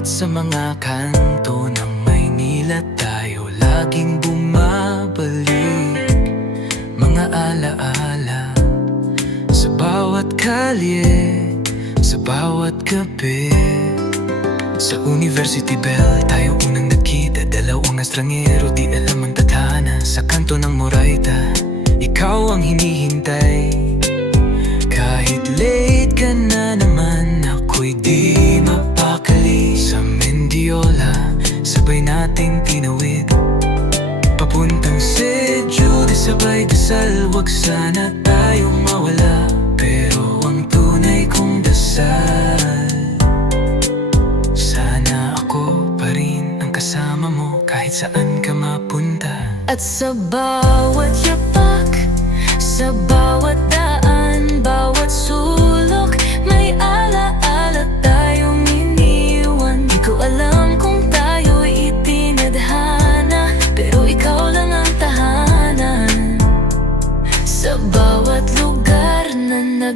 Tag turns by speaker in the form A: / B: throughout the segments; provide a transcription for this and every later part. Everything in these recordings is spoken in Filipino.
A: Kahit sa mga kanto ng Maynila tayo laging bumabalik? Mga alaala sa bawat kalye, sa bawat gabi. Sa University Bell tayo unang nagkita Dalawang estrangero di alam ang tadhana Sa kanto ng Moraita, ikaw ang hinihintay. Kahit late ka na Di sabay dasal Huwag sana tayong mawala. Pero ang tunay kong dasal Sana ako pa rin ang kasama mo Kahit saan ka mapunta.
B: At sa bawat yapak, sa bawat daan, bawat sulok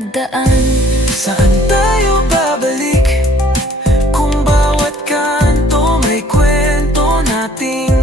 B: nagdaan
A: Saan tayo babalik? Kung bawat kanto may kwento nating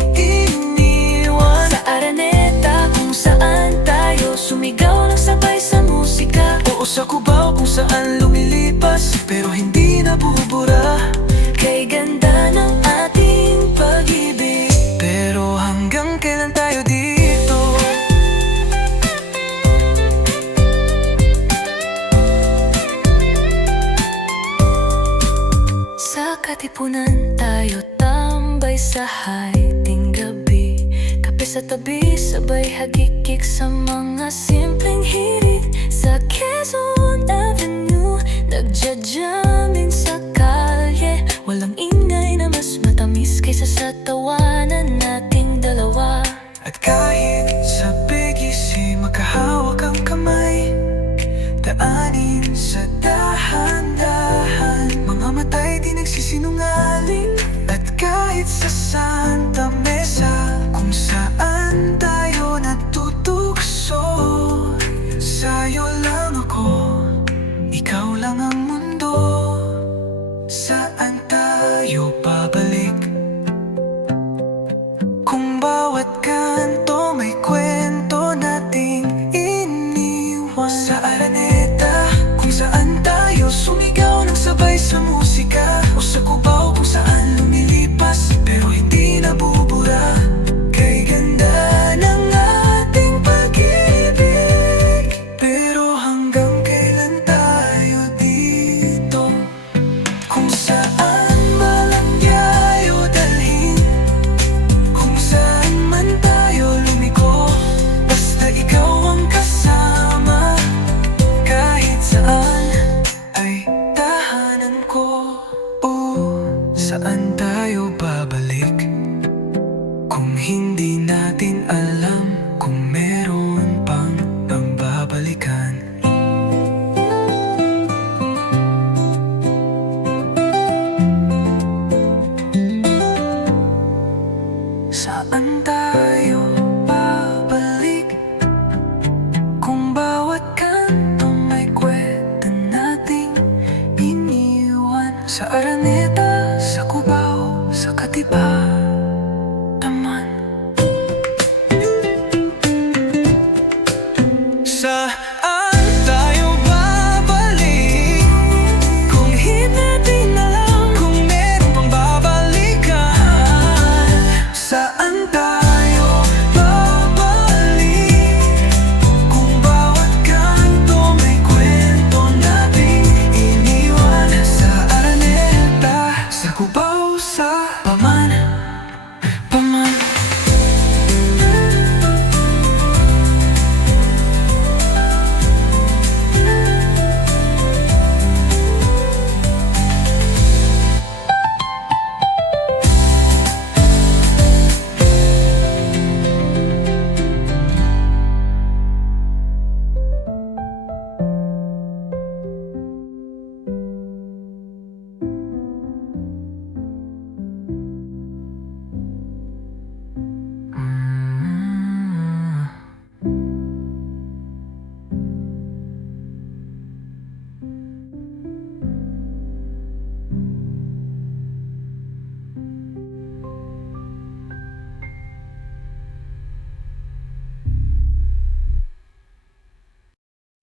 B: Sa katipunan tayo tambay sa hiding gabi. Kape sa tabi, sabay hagikik sa mga simpleng hirit. Sa Quezon Avenue, nagja-jamming
A: Cuéntame. Kung hindi natin alam